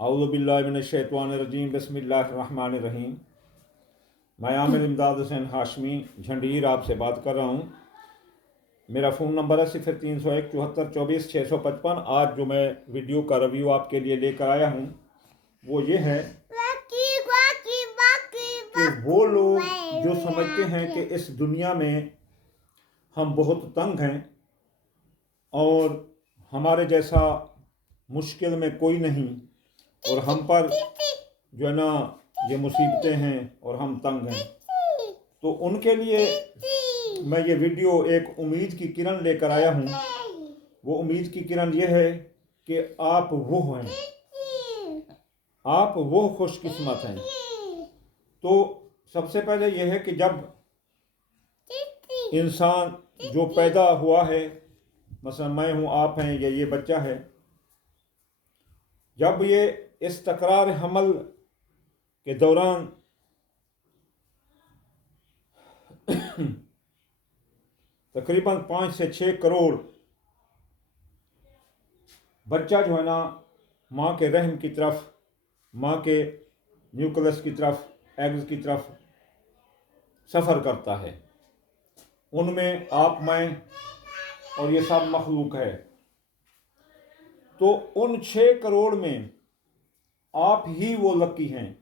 औज़ु बिल्लाहि मिनश्शैतानिर्रजीम बिस्मिल्लाहिर्रहमानिर्रहीम। मैं आमिर इमदाद हुसैन हाशमी झंडीर आपसे बात कर रहा हूँ। मेरा फ़ोन नंबर है 030174245655। आज जो मैं वीडियो का रिव्यू आपके लिए लेकर आया हूँ वो ये है कि वो लोग जो समझते हैं कि इस दुनिया में हम बहुत तंग हैं और हमारे जैसा मुश्किल में कोई नहीं और हम पर जो है ना ये मुसीबतें हैं और हम तंग हैं, तो उनके लिए मैं ये वीडियो एक उम्मीद की किरण लेकर आया हूँ। वो उम्मीद की किरण ये है कि आप वो हैं, आप वो खुशकिस्मत हैं। तो सबसे पहले ये है कि जब इंसान जो पैदा हुआ है, मसलन मैं हूँ, आप हैं, या ये बच्चा है, जब ये इस तकरार हमल के दौरान तकरीबन 5 से 6 करोड़ बच्चा जो है ना माँ के रहम की तरफ, माँ के न्यूक्लियस की तरफ, एग्स की तरफ सफ़र करता है। उनमें आप, मैं और ये सब मखलूक है। तो उन 6 करोड़ में आप ही वो लकी हैं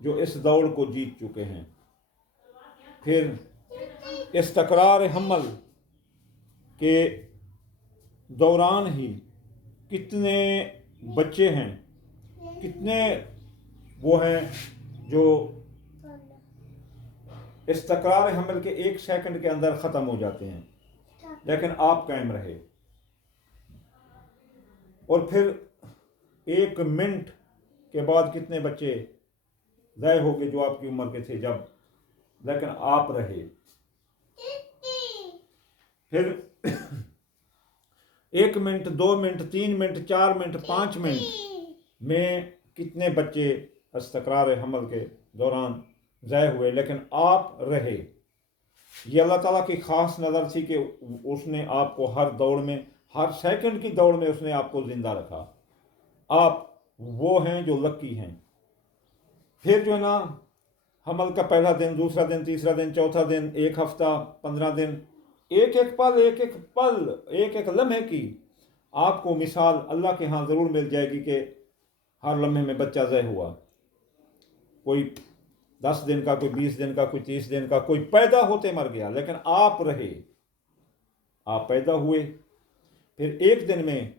जो इस दौड़ को जीत चुके हैं। फिर इस तकरार हमल के दौरान ही कितने बच्चे हैं, कितने वो हैं जो इस तकरार हमल के 1 सेकंड के अंदर ख़त्म हो जाते हैं, लेकिन आप कायम रहे। और फिर 1 मिनट के बाद कितने बच्चे ज़ाय हो गए जो आपकी उम्र के थे जब, लेकिन आप रहे। फिर 1 minute, 2 minute, 3 minute, 4 minute, 5 minute में कितने बच्चे इस तकरार हमल के दौरान ज़ाय हुए, लेकिन आप रहे। ये अल्लाह ताला की ख़ास नज़र थी कि उसने आपको हर दौड़ में, हर सेकंड की दौड़ में उसने आपको ज़िंदा रखा। आप वो हैं जो लकी हैं। फिर जो है ना हमल का पहला दिन, दूसरा दिन, तीसरा दिन, चौथा दिन, 1 हफ्ता, 15 दिन, एक एक पल, एक एक पल, एक एक लम्हे की आपको मिसाल अल्लाह के यहाँ ज़रूर मिल जाएगी कि हर लम्हे में बच्चा ज़ाय हुआ। कोई 10 दिन का, कोई 20 दिन का, कोई 30 दिन का, कोई पैदा होते मर गया, लेकिन आप रहे। आप पैदा हुए। फिर 1 दिन में,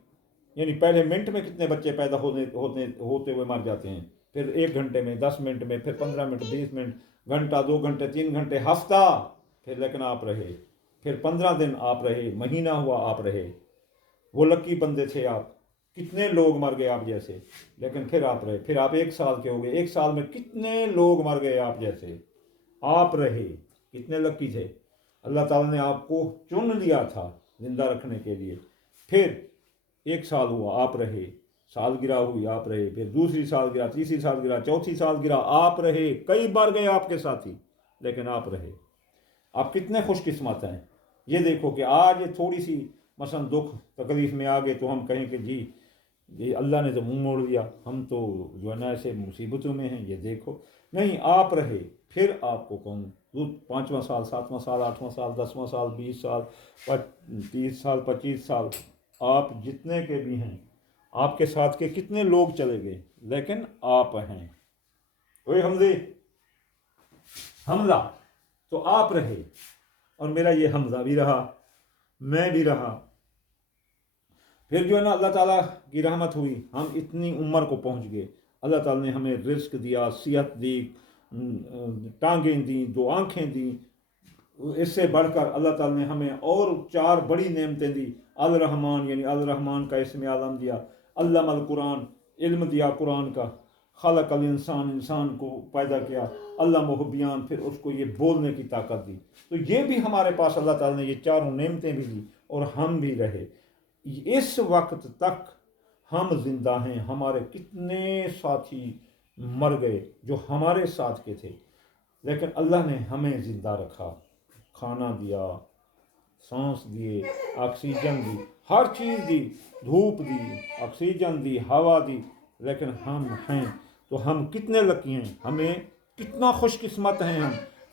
यानी पहले मिनट में कितने बच्चे पैदा होते हुए मर जाते हैं, फिर 1 घंटे में, 10 मिनट में, फिर 15 मिनट, 20 मिनट, घंटा, 2 घंटे, 3 घंटे, हफ्ता, फिर लेकिन आप रहे। फिर 15 दिन आप रहे, महीना हुआ आप रहे। वो लकी बंदे थे आप। कितने लोग मर गए आप जैसे, लेकिन फिर आप रहे। फिर आप 1 साल के हो गए, 1 साल में कितने लोग मर गए आप जैसे, आप रहे। कितने लकी थे। अल्लाह ताला ने आपको चुन लिया था जिंदा रखने के लिए। फिर 1 साल हुआ आप रहे, सालगिरह हुई आप रहे, फिर दूसरी सालगिरह, तीसरी सालगिरह, चौथी सालगिरह, आप रहे। कई बार गए आपके साथी, लेकिन आप रहे। आप कितने खुशकिस्मत हैं। ये देखो कि आज ये थोड़ी सी मसलन दुख तकलीफ़ में आ गए तो हम कहें कि जी ये अल्लाह ने तो मुंह मोड़ दिया, हम तो जो है ना ऐसे मुसीबतों में हैं, ये देखो। नहीं, आप रहे। फिर आपको कहूँ 5वां साल, 7वां साल, 8वां साल, 10वां साल, 20 साल, 30 साल, 25 साल, आप जितने के भी हैं, आपके साथ के कितने लोग चले गए, लेकिन आप हैं। ओए हमजा तो आप रहे। और मेरा ये हमजा भी रहा, मैं भी रहा। फिर जो है ना अल्लाह ताला की रहमत हुई, हम इतनी उम्र को पहुंच गए। अल्लाह ताला ने हमें रिस्क दिया, सेहत दी, टांगें दी, 2 आँखें दी। इससे बढ़कर अल्लाह ताला ने हमें और 4 बड़ी नेमतें दी। अल रहमान, यानी अल रहमान का इसमें आलम दिया। अल्लमल कुरान, इल्म दिया कुरान का। खलकल इंसान, इंसान को पैदा किया। अल्लामहु बयान, फिर उसको ये बोलने की ताकत दी। तो ये भी हमारे पास अल्लाह ताला ने ये 4 नेमतें भी दी और हम भी रहे। इस वक्त तक हम जिंदा हैं। हमारे कितने साथी मर गए जो हमारे साथ के थे, लेकिन अल्लाह ने हमें जिंदा रखा, खाना दिया, सांस दिए, ऑक्सीजन दी। ہر چیز دی، دھوپ دی، آکسیجن دی، ہوا دی، لیکن ہم ہیں تو ہم کتنے لکی ہیں، ہمیں کتنا خوش قسمت ہیں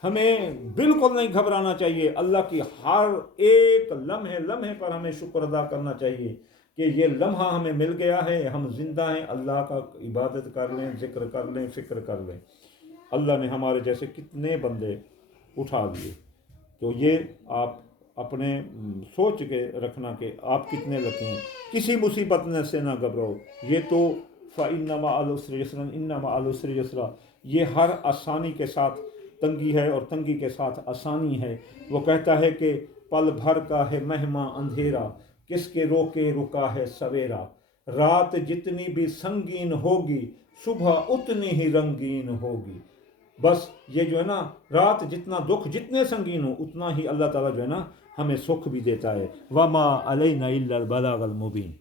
ہمیں بالکل نہیں گھبرانا چاہیے، اللہ کی ہر ایک لمحے لمحے پر ہمیں شکر ادا کرنا چاہیے کہ یہ لمحہ ہمیں مل گیا ہے، ہم زندہ ہیں، اللہ کا عبادت کر لیں، ذکر کر لیں، فکر کر لیں۔ اللہ نے ہمارے جیسے کتنے بندے اٹھا دیے، تو یہ آپ اپنے سوچ کے رکھنا کہ آپ کتنے لکی ہیں، کسی مصیبت سے نہ گھبراؤ، یہ تو فَإِنَّ مَعَ الْعُسْرِ يُسْرًا إِنَّ مَعَ الْعُسْرِ يُسْرًا، یہ ہر آسانی کے ساتھ تنگی ہے اور تنگی کے ساتھ آسانی ہے۔ وہ کہتا ہے کہ پل بھر کا ہے مہماں اندھیرا، کس کے روکے رکا ہے سویرا، رات جتنی بھی سنگین ہوگی صبح اتنی ہی رنگین ہوگی۔ بس یہ جو ہے نا، رات جتنا دکھ جتنے سنگین ہو اتنا ہی اللہ تعالیٰ جو ہے نا ہمیں سکھ بھی دیتا ہے۔ وَمَا عَلَيْنَا إِلَّا الْبَلَاغُ الْمُبِينُ۔